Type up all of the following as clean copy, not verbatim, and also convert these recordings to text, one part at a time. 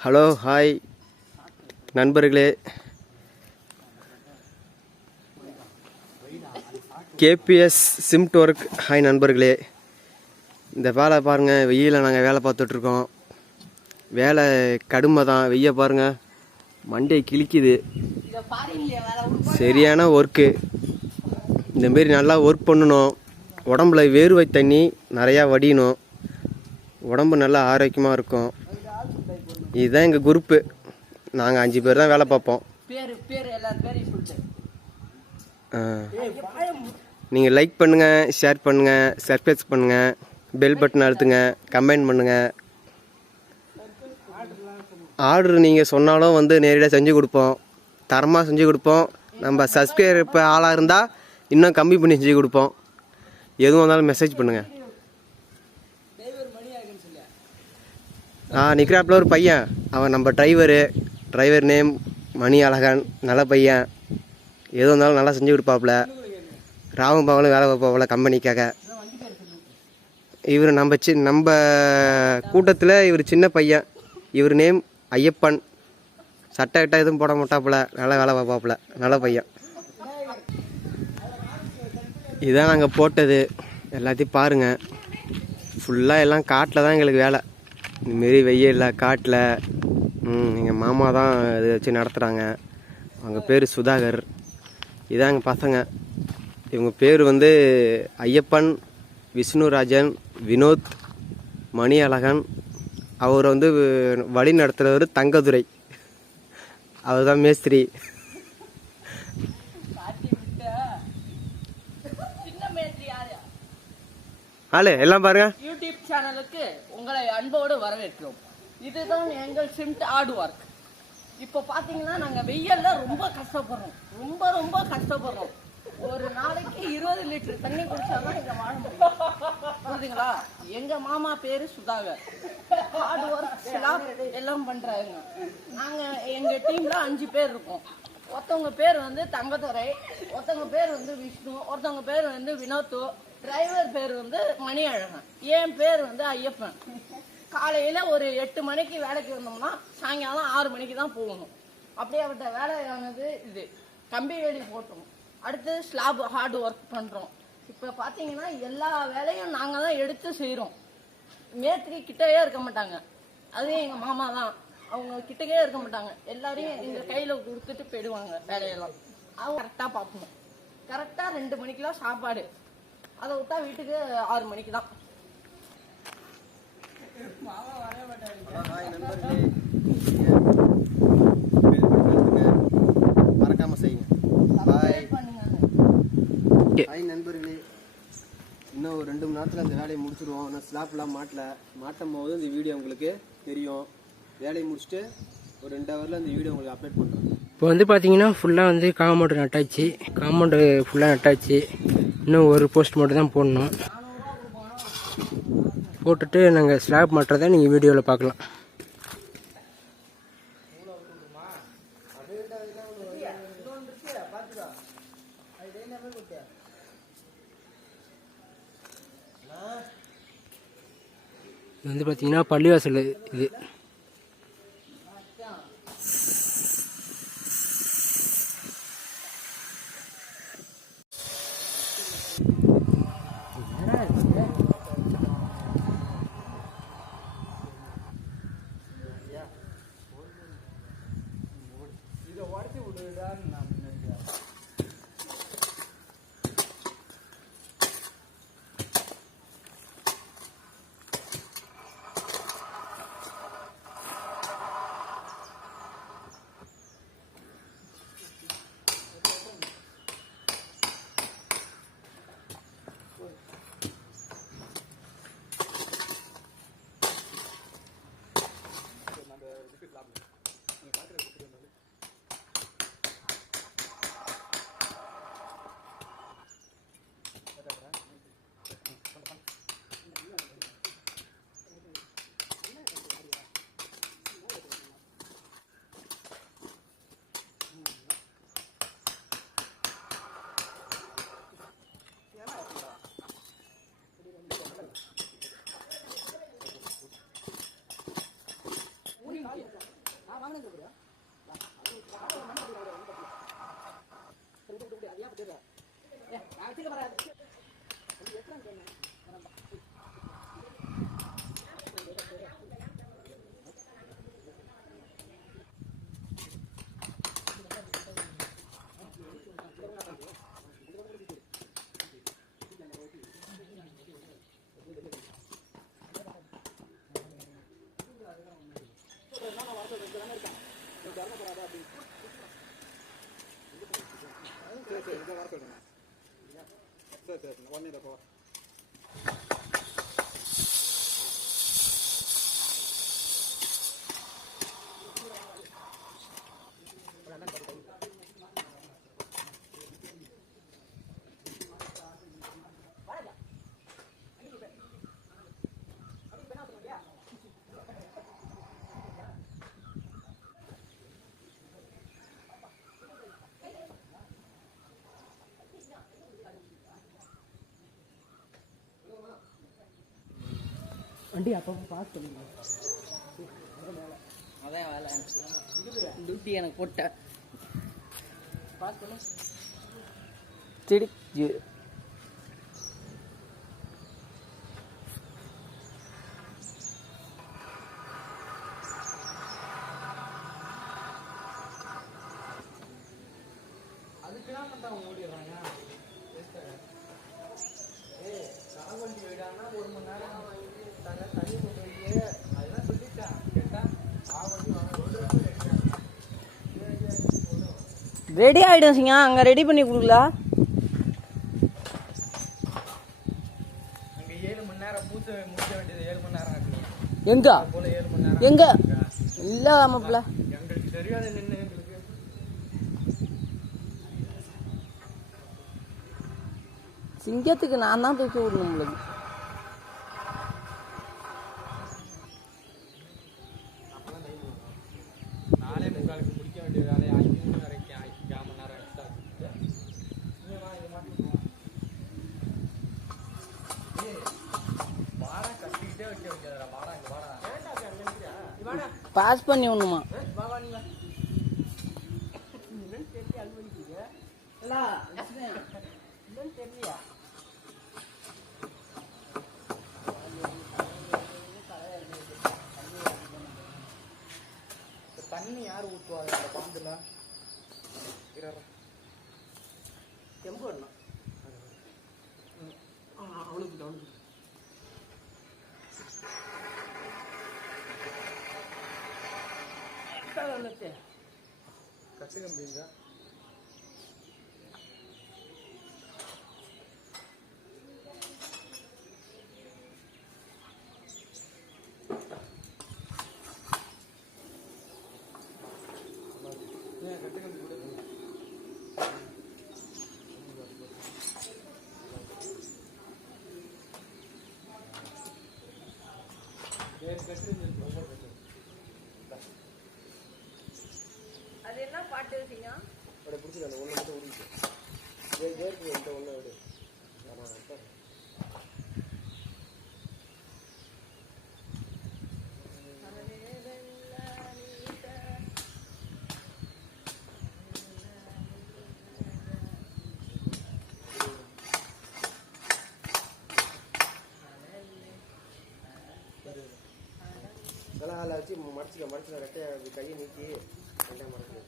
Hello hi நண்பர்களே, KBS சிம்ட் work. Hi நண்பர்களே, இந்த வேலை பாருங்கள். வெயிலில் நாங்கள் வேலை பார்த்துட்ருக்கோம். வேலை கடுமை தான். வெய்ய பாருங்கள், மண்டை கிழிக்குது. சரியான ஒர்க்கு. இந்தமாரி நல்லா ஒர்க் பண்ணணும். உடம்புல வேர்வை தண்ணி நிறையா வடியணும். உடம்பு நல்லா ஆரோக்கியமாக இருக்கும். இதுதான் எங்கள் குரூப்பு. நாங்கள் 5 பேர் தான் வேலை பார்ப்போம். நீங்கள் லைக் பண்ணுங்கள், ஷேர் பண்ணுங்கள், சப்ஸ்கிரைப் பண்ணுங்கள், பெல் பட்டன் அழுத்துங்க, கமெண்ட் பண்ணுங்கள். ஆர்டர் நீங்கள் சொன்னாலும் நேரடியாக செஞ்சு கொடுப்போம். தரமாக செஞ்சு கொடுப்போம். நம்ம சப்ஸ்கிரைப் ஆளாக இருந்தால் இன்னும் கம்மி பண்ணி செஞ்சு கொடுப்போம். எதுவும் வந்தாலும் மெசேஜ் பண்ணுங்கள். நிற்கிறாப்புல ஒரு பையன், அவன் நம்ம டிரைவர் நேம் மணி அழகன். நல்ல பையன். எது வந்தாலும் நல்லா செஞ்சு கொடுப்பாப்புல. ராவும் பாவலும் வேலை பார்ப்பாப்புல கம்பெனிக்காக. இவர் நம்ம கூட்டத்தில் இவர் சின்ன பையன். இவர் நேம் ஐயப்பன். சட்டை கிட்ட எதுவும் போட மாட்டாப்புல. நல்லா வேலை பார்ப்பாப்புல. நல்ல பையன். இதான் நாங்கள் போட்டது. எல்லாத்தையும் பாருங்கள். ஃபுல்லாக எல்லாம் காட்டில் தான் எங்களுக்கு வேலை. இதுமாரி வெயில் காட்டில். எங்கள் மாமா தான் இதை வச்சு நடத்துகிறாங்க. அவங்க பேர் சுதாகர். இதான் எங்கள் பசங்க. இவங்க பேர் ஐயப்பன், விஷ்ணுராஜன், வினோத், மணி அழகன். அவர் வழி நடத்துகிறவர் தங்கதுரை. அவர் தான் மேஸ்திரி. எல்லாம் பாருங்க. யூடியூப் சேனலுக்கு உங்களை அன்போடு வரவேற்கிறோம். இதுதான் எங்கள் சிம்ட் ஹார்ட் ஒர்க். இப்போ பார்த்தீங்கன்னா நாங்கள் வெயில்ல ரொம்ப கஷ்டப்படுறோம். ரொம்ப கஷ்டப்படுறோம். ஒரு நாளைக்கு 20 லிட்டர் தண்ணி குடிச்சாதான் இங்கே வாழ முடியும். புரியுதுங்களா? எங்கள் மாமா பேர் சுதாகர். ஹார்ட் ஒர்க் எல்லாம் பண்ணுறாங்க. நாங்கள் எங்கள் டீமில் 5 பேர் இருக்கோம். ஒருத்தவங்க பேர் தங்கத்துறை, ஒருத்தவங்க பேர் விஷ்ணு, ஒருத்தவங்க பேர் வினோத்து, டிரைவர் பேர் மணி அழகன், என் பேர் ஐயப்பன். காலையில் ஒரு 8 மணிக்கு வேலைக்கு வந்தோம்னா சாயங்காலம் 6 மணிக்கு தான் போகணும். அப்படியேப்பட்ட வேலையானது இது. கம்பி வேலி போட்டோம். அடுத்து ஸ்லாப் ஹார்ட் ஒர்க் பண்ணுறோம். இப்போ பார்த்தீங்கன்னா எல்லா வேலையும் நாங்கள் தான் எடுத்து செய்கிறோம். மேஸ்திரி கிட்டவே இருக்க மாட்டாங்க. அதுவும் எங்கள் மாமா தான். அவங்க கிட்டக்கே இருக்க மாட்டாங்க. எல்லாரையும் எங்கள் கையில் கொடுத்துட்டு போயிடுவாங்க வேலையெல்லாம். அவங்க கரெக்டாக பார்ப்போம். கரெக்டாக 2 மணிக்கெலாம் சாப்பாடு. அதை விட்டா வீட்டுக்கு 6 மணிக்கு தான். மறக்காம செய்யுங்க. ஹாய் நண்பர்களே, இன்னும் ஒரு 2 மணி நேரத்தில் அந்த வேலையை முடிச்சிடுவோம். நான் ஸ்லாப்லாம் மாட்டும் போது இந்த வீடியோ உங்களுக்கு தெரியும். வேலையை முடிச்சுட்டு ஒரு 2 ஹவரில் அந்த வீடியோ உங்களுக்கு அப்லோட் பண்ணுறேன். இப்போ பார்த்தீங்கன்னா ஃபுல்லாக காம்பவுண்டு நட்டாச்சு. காம்பவுண்டு ஃபுல்லாக நட்டாச்சு. இன்னும் ஒரு போஸ்ட் மட்டும் தான் போடணும். போட்டுட்டு நாங்கள் ஸ்லாப் மாட்டுறதை நீங்கள் வீடியோவில் பார்க்கலாம். இது பார்த்தீங்கன்னா பள்ளிவாசல். இது வண்டி அப்போ பாஸ் பண்ணுங்க. அதான் வேலை டியூட்டி எனக்கு போட்ட பாஸ் பண்ணு. திடிச்சு அதுக்குதான் மட்டும் அவங்க ஓடிடுறாங்க. காவண்டி விடாம 1 மணி நேரம் தண்ணி கொண்டு போய் அதெல்லாம் சொல்லிட்டேன். கேட்டா காவண்டி ரெடி ஆயிடும் சிங்க. அங்க ரெடி பண்ணி கொடுக்கல. அங்க 7 மணி நேரம் பூச முடிக்க வேண்டியது 7 மணி நேரம் ஆகுது. எங்க போல 7 மணி நேரம் எங்க இல்ல மாப்பிள்ள எங்களுக்கு தெரியாது. நின்று எங்களுக்கு சிங்கத்துக்கு நான் தான் தூக்கி விடணும் உங்களுக்கு. நாளே முக்காலுக்கு முடிக்க வேண்டிய வேலையை 5 மணி வரைக்கும் 5 மணி நேரம் எக்ஸ்ட்ரா. வாடா கட்டிக்கிட்டே வைக்க வைக்காதடா. வாடா இங்க வாடா. பாஸ் பண்ணி விடணுமா? தண்ணி யார் ஊற்றுவாங்க அந்த பாம்புல? எம்பு வரணும் அவனுக்கு அவனுக்கு கட்டு கம்பிங்க. கட்டு கம்பி கூட அது என்ன பாட்டு சிங்க? அப்படியே பிடிச்சிக்க அந்த ஒன்று மட்டும் உரிச்சு வேர்க்கு இந்த ஒன்று விடு. அதெல்லாம் அதில் வச்சு மடிச்சுக்க ரெட்டையை கையை நீக்கி ரெண்டாக மடக்கு.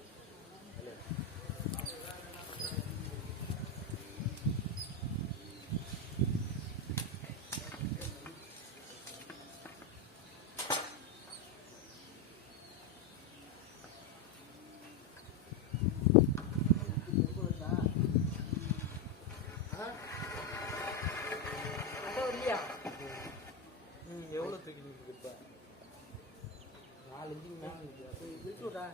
எவ்வளோ தூக்கி கொடுப்பா? 4 இன்ச்சு மேலே விட்டுடா.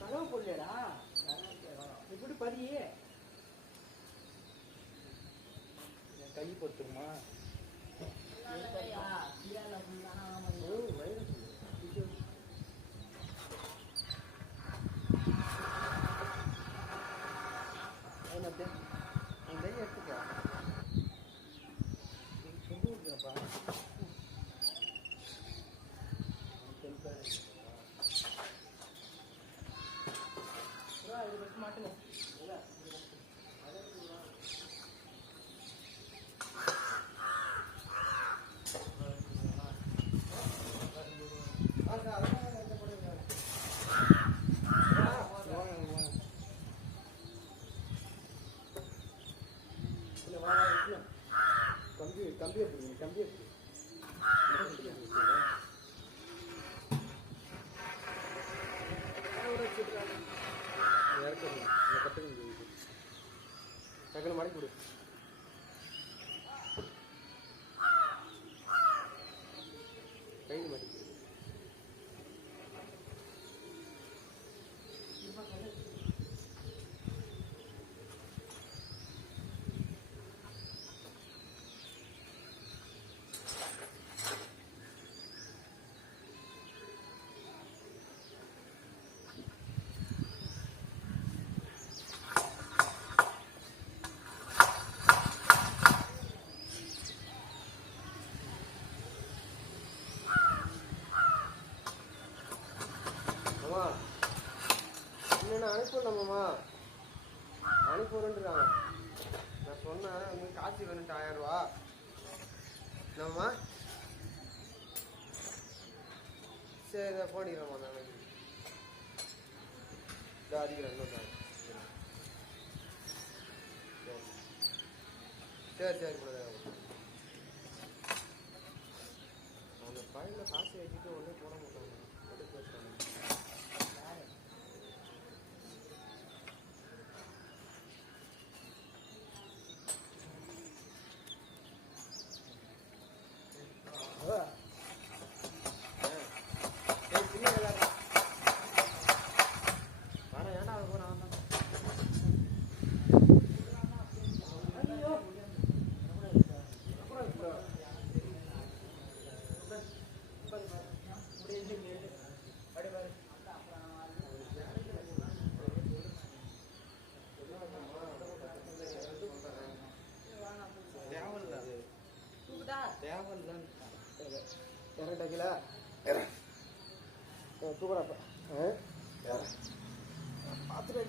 கதவு போடலடா எப்படி படி என் கை பொறுத்துருமா எடுத்துக்க சொல்லிருக்கப்பா மாட்டேன் கம்பியை பிடிங்க கம்பியை டக்குனு மடக்கி விடு கையில் மடக்கி அனுப்பிடலாமாம்மா அனுப்பிடுறாங்க நான் சொன்னேன் உங்களுக்கு காசு வேணுன்ட்டு 1000 ரூபா என்னம்மா சரி இதை போடிக்கிறேம்மா நான் இதை அடிக்கிறேன் இன்னொரு சரி சரி அந்த பையில காசு வச்சுட்டு ஒன்றே போட மாட்டாங்க மட்டும் பேசுறாங்க தூக்குறப்ப பார்த்துட்டு